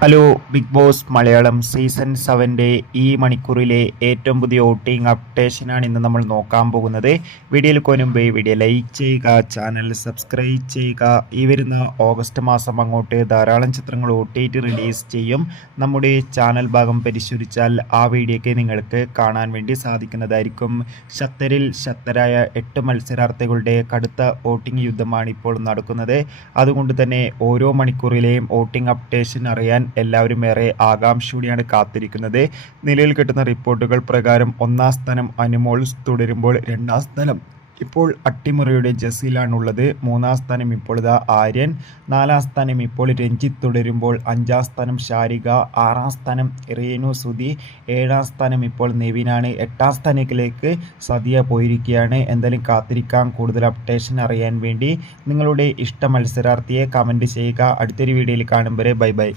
Hello Bigg Boss Malayalam season 7 ഈ മണിക്കൂറിലെ ഏറ്റവും പുതിയ വോട്ടിംഗ് അപ്ഡേഷനാണ് ഇന്ന് നമ്മൾ നോക്കാൻ പോകുന്നത്. വീഡിയോയിൽ കൊനുമ്പ് വീഡിയോ ലൈക്ക് ചെയ്യുക, ചാനൽ സബ്സ്ക്രൈബ് ചെയ്യുക. ഈ വരുന്ന ഓഗസ്റ്റ് മാസം അങ്ങോട്ട് ധാരാളം ചിത്രങ്ങൾ OTT റിലീസ് ചെയ്യും. നമ്മുടെ ചാനൽ ഭാഗം പരിശോധിച്ചാൽ ആ വീഡിയോയ്ക്ക് നിങ്ങൾക്ക് കാണാൻ വേണ്ടി സാധിക്കുന്നതായിരിക്കും. ശക്തരിൽ ശക്തരായ 8 മത്സരാർത്ഥികളുടെ കടുത്ത വോട്ടിംഗ് യുദ്ധമാണ് ഇപ്പോൾ നടക്കുന്നത്. അതുകൊണ്ട് തന്നെ ഓരോ മണിക്കൂറിലെയും വോട്ടിംഗ് അപ്ഡേഷൻ അറിയാൻ എല്ലാവരും ഏറെ ആകാംക്ഷയോടെയാണ് കാത്തിരിക്കുന്നത്. നിലവിൽ കിട്ടുന്ന റിപ്പോർട്ടുകൾ പ്രകാരം 1-ാം സ്ഥാനം അനുമോൾ തുടരുമ്പോൾ 2-ാം സ്ഥാനം ഇപ്പോൾ അട്ടിമറിയുടെ ജസീലാണുള്ളത്. 3-ാം സ്ഥാനം ഇപ്പോൾ ആര്യൻ, 4-ാം സ്ഥാനം ഇപ്പോൾ രഞ്ജിത്ത് തുടരുമ്പോൾ 5-ാം സ്ഥാനം ശാരിക, 6-ാം സ്ഥാനം റീനു സുധി, 7-ാം സ്ഥാനം ഇപ്പോൾ നെവിനാണ്, 8-ാം സ്ഥാനത്തിലേക്ക് സതിയ പോയിരിക്കുകയാണ്. എന്തായാലും കാത്തിരിക്കാം കൂടുതൽ അപ്ഡേഷൻ അറിയാൻ വേണ്ടി. നിങ്ങളുടെ ഇഷ്ട മത്സരാർത്ഥിയെ കമൻറ്റ് ചെയ്യുക. അടുത്തൊരു വീഡിയോയിൽ കാണും വരെ ബൈ ബൈ.